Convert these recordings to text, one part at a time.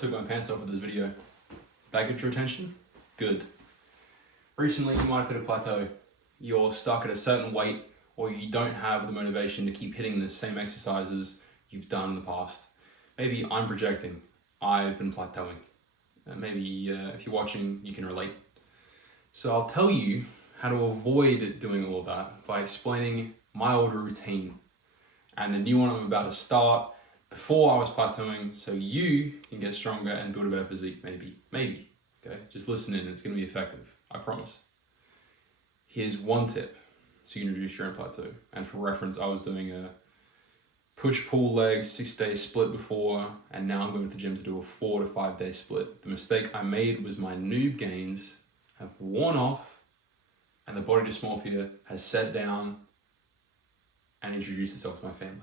took my pants off for this video. That get your attention? Good. Recently, you might have hit a plateau. You're stuck at a certain weight, or you don't have the motivation to keep hitting the same exercises you've done in the past. Maybe I'm projecting. I've been plateauing. Maybe if you're watching, you can relate. So I'll tell you how to avoid doing all of that by explaining my old routine and the new one I'm about to start before I was plateauing, so you can get stronger and build a better physique, maybe, okay? Just listen in, it's gonna be effective, I promise. Here's one tip, so you can reduce your own plateau. And for reference, I was doing a push-pull legs 6-day split before, and now I'm going to the gym to do a 4 to 5 day split. The mistake I made was my noob gains have worn off, and the body dysmorphia has set down and introduced itself to my family.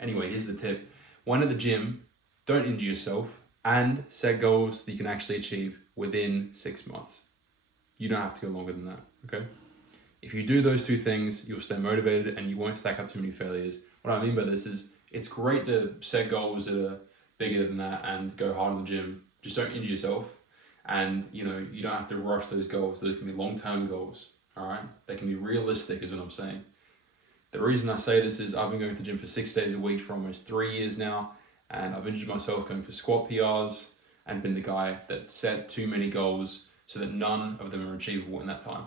Anyway, here's the tip. When at the gym, don't injure yourself and set goals that you can actually achieve within 6 months. You don't have to go longer than that, okay? If you do those two things, you'll stay motivated and you won't stack up too many failures. What I mean by this is it's great to set goals that are bigger than that and go hard in the gym. Just don't injure yourself. And you don't have to rush those goals. Those can be long-term goals, all right? They can be realistic is what I'm saying. The reason I say this is I've been going to the gym for 6 days a week for almost 3 years now, and I've injured myself going for squat PRs and been the guy that set too many goals so that none of them are achievable in that time.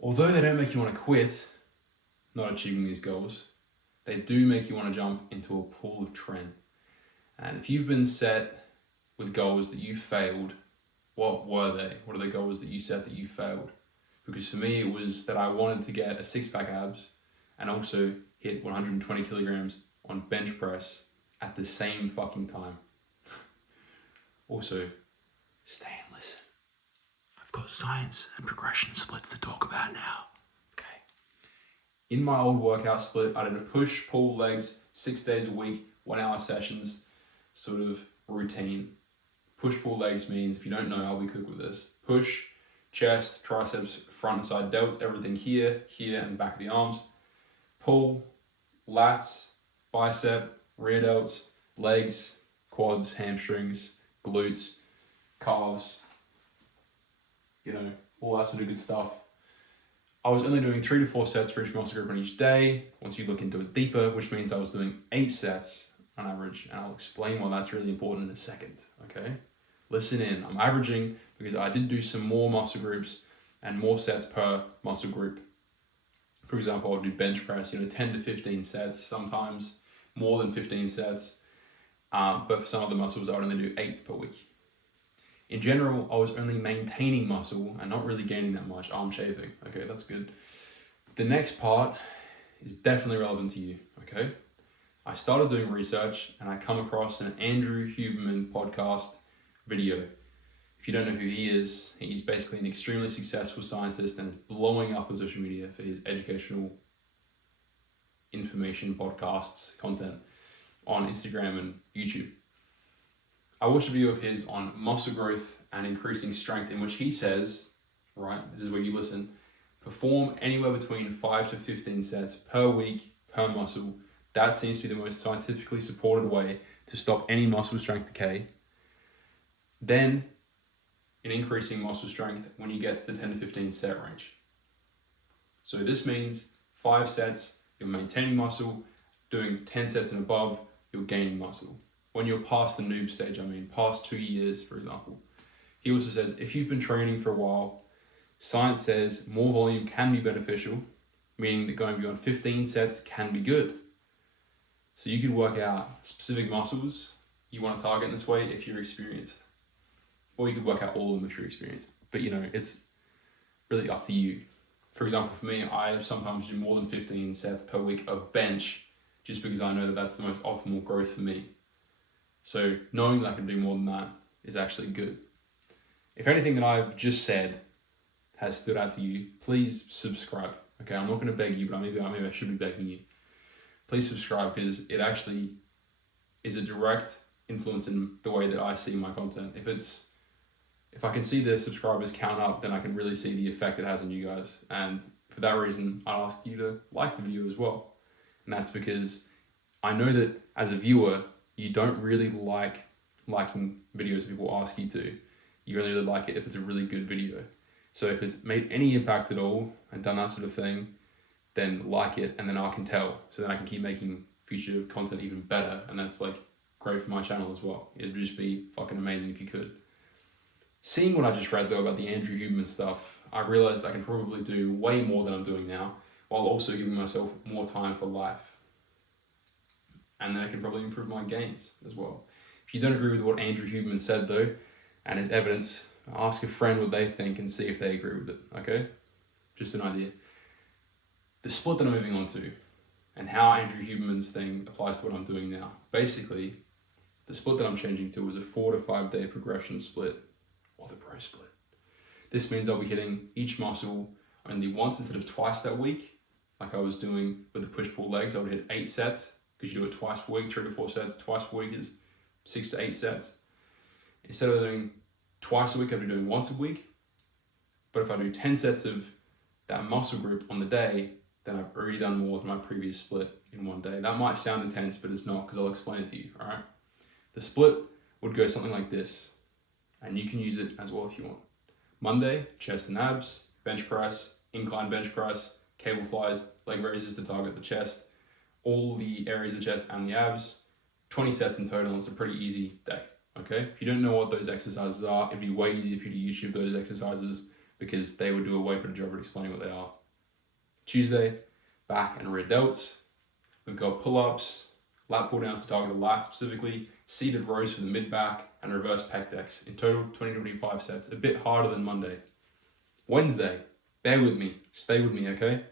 Although they don't make you want to quit not achieving these goals, they do make you want to jump into a pool of trend. And if you've been set with goals that you failed, what were they? What are the goals that you set that you failed? Because for me, it was that I wanted to get a 6-pack abs and also hit 120 kilograms on bench press at the same fucking time. Also, stay and listen. I've got science and progression splits to talk about now. Okay. In my old workout split, I did a push-pull legs 6 days a week, 1 hour sessions sort of routine. Push-pull legs means, if you don't know, I'll be quick with this. Push, chest, triceps, front and side delts, everything here, and the back of the arms. Pull, lats, bicep, rear delts, legs, quads, hamstrings, glutes, calves, all that sort of good stuff. I was only doing 3 to 4 sets for each muscle group on each day. Once you look into it deeper, which means I was doing 8 sets on average, and I'll explain why that's really important in a second, okay? Listen in, I'm averaging because I did do some more muscle groups and more sets per muscle group. For example, I'll do bench press, 10 to 15 sets, sometimes more than 15 sets. But for some of the muscles, I would only do 8 per week. In general, I was only maintaining muscle and not really gaining that much. Arm chafing, okay, that's good. The next part is definitely relevant to you, okay? I started doing research and I come across an Andrew Huberman podcast video. If you don't know who he is, he's basically an extremely successful scientist and is blowing up on social media for his educational information podcasts, content on Instagram and YouTube. I watched a video of his on muscle growth and increasing strength in which he says, right, this is where you listen, perform anywhere between 5 to 15 sets per week per muscle. That seems to be the most scientifically supported way to stop any muscle strength decay. Then, in increasing muscle strength when you get to the 10 to 15 set range. So this means 5 sets, you're maintaining muscle, doing 10 sets and above, you're gaining muscle. When you're past the noob stage, past 2 years, for example. He also says, if you've been training for a while, science says more volume can be beneficial, meaning that going beyond 15 sets can be good. So you could work out specific muscles you want to target in this way if you're experienced. Or you could work out all of them if you're experienced. But it's really up to you. For example, for me, I sometimes do more than 15 sets per week of bench just because I know that that's the most optimal growth for me. So knowing that I can do more than that is actually good. If anything that I've just said has stood out to you, please subscribe. Okay, I'm not going to beg you, but maybe I should be begging you. Please subscribe because it actually is a direct influence in the way that I see my content. If I can see the subscribers count up, then I can really see the effect it has on you guys. And for that reason, I ask you to like the video as well. And that's because I know that as a viewer, you don't really like liking videos people ask you to. You only really like it if it's a really good video. So if it's made any impact at all and done that sort of thing, then like it, and then I can tell. So then I can keep making future content even better, and that's like great for my channel as well. It'd just be fucking amazing if you could. Seeing what I just read though about the Andrew Huberman stuff, I realized I can probably do way more than I'm doing now, while also giving myself more time for life. And then I can probably improve my gains as well. If you don't agree with what Andrew Huberman said though, and his evidence, ask a friend what they think and see if they agree with it, okay? Just an idea. The split that I'm moving on to, and how Andrew Huberman's thing applies to what I'm doing now. Basically, the split that I'm changing to is a 4 to 5 day progression split, or the pro split. This means I'll be hitting each muscle only once instead of twice that week, like I was doing with the push-pull legs. I would hit 8 sets, because you do it twice per week, 3 to 4 sets. Twice per week is 6 to 8 sets. Instead of doing twice a week, I'll be doing once a week. But if I do 10 sets of that muscle group on the day, then I've already done more than my previous split in one day. That might sound intense, but it's not, because I'll explain it to you, all right? The split would go something like this, and you can use it as well if you want. Monday, chest and abs, bench press, incline bench press, cable flies, leg raises to target the chest, all the areas of the chest and the abs, 20 sets in total. It's a pretty easy day, okay? If you don't know what those exercises are, it'd be way easier for you to YouTube those exercises, because they would do a way better job of explaining what they are. Tuesday, back and rear delts. We've got pull-ups, lat pull-downs to target the lat specifically, seated rows for the mid-back, and reverse pec decks. In total, 20 to 25 sets. A bit harder than Monday. Wednesday, bear with me, stay with me, okay?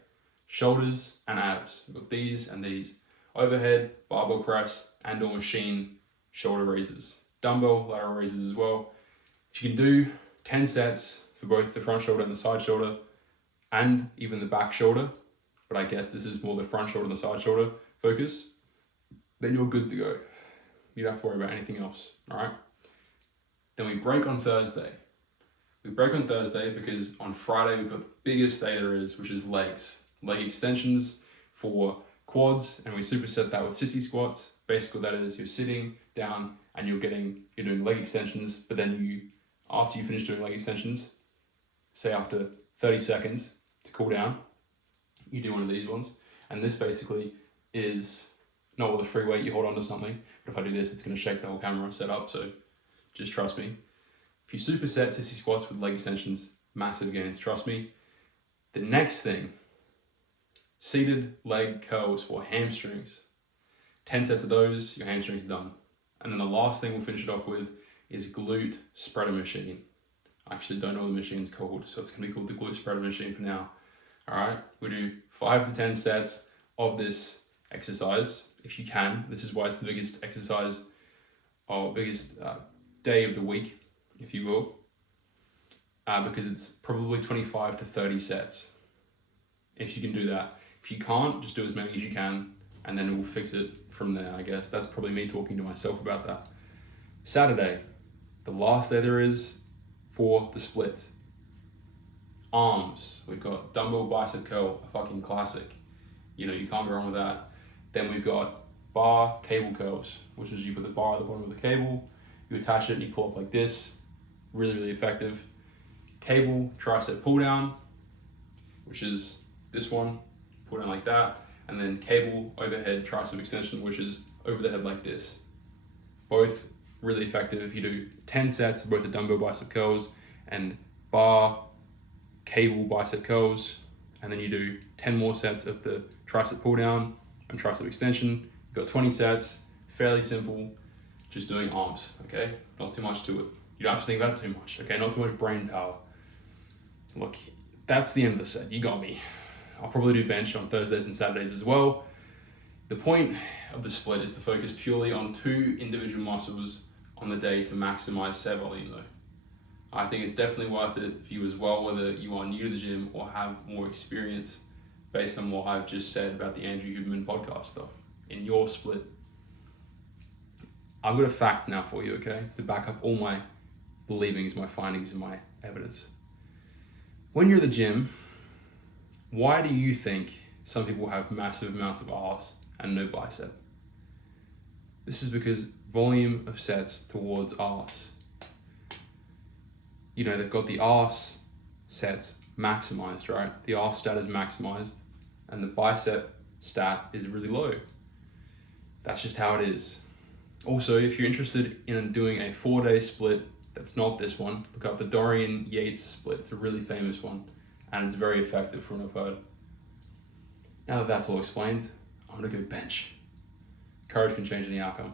Shoulders and abs. We've got these and these. Overhead, barbell press, and/or machine shoulder raises. Dumbbell lateral raises as well. If you can do 10 sets for both the front shoulder and the side shoulder, and even the back shoulder, but I guess this is more the front shoulder and the side shoulder focus, then you're good to go. You don't have to worry about anything else, all right? Then we break on Thursday. We break on Thursday because on Friday we've got the biggest day there is, which is legs. Leg extensions for quads, and we superset that with sissy squats. Basically that is, you're sitting down and you're doing leg extensions, but then after you finish doing leg extensions, say after 30 seconds to cool down, you do one of these ones. And this basically is not with a free weight, you hold on to something, but if I do this, it's gonna shake the whole camera setup, so just trust me. If you superset sissy squats with leg extensions, massive gains, trust me. The next thing, seated leg curls for hamstrings. 10 sets of those, your hamstring's done. And then the last thing we'll finish it off with is glute spreader machine. I actually don't know what the machine's called, so it's gonna be called the glute spreader machine for now. All right, we do 5 to 10 sets of this exercise, if you can. This is why it's the biggest exercise, or biggest day of the week, if you will, because it's probably 25 to 30 sets, if you can do that. If you can't, just do as many as you can, and then we'll fix it from there, I guess. That's probably me talking to myself about that. Saturday, the last day there is for the split. Arms, we've got dumbbell bicep curl, a fucking classic. You can't go wrong with that. Then we've got bar cable curls, which is you put the bar at the bottom of the cable, you attach it and you pull up like this. Really, really effective. Cable tricep pull down, which is this one, pull down like that. And then cable overhead tricep extension, which is over the head like this. Both really effective. If you do 10 sets of both the dumbbell bicep curls and bar cable bicep curls, and then you do 10 more sets of the tricep pull down and tricep extension, you've got 20 sets, fairly simple, just doing arms, okay? Not too much to it. You don't have to think about it too much, okay? Not too much brain power. Look, that's the end of the set, you got me. I'll probably do bench on Thursdays and Saturdays as well. The point of the split is to focus purely on 2 individual muscles on the day to maximize set volume though. I think it's definitely worth it for you as well, whether you are new to the gym or have more experience based on what I've just said about the Andrew Huberman podcast stuff in your split. I've got a fact now for you, okay? To back up all my believings, my findings, and my evidence. When you're at the gym, why do you think some people have massive amounts of arse and no bicep? This is because volume of sets towards arse. You know, they've got the arse sets maximized, right? The arse stat is maximized and the bicep stat is really low. That's just how it is. Also, if you're interested in doing a 4-day split, that's not this one, look up the Dorian Yates split. It's a really famous one and it's very effective from what I've heard. Now that that's all explained, I'm gonna go bench. Courage can change any outcome.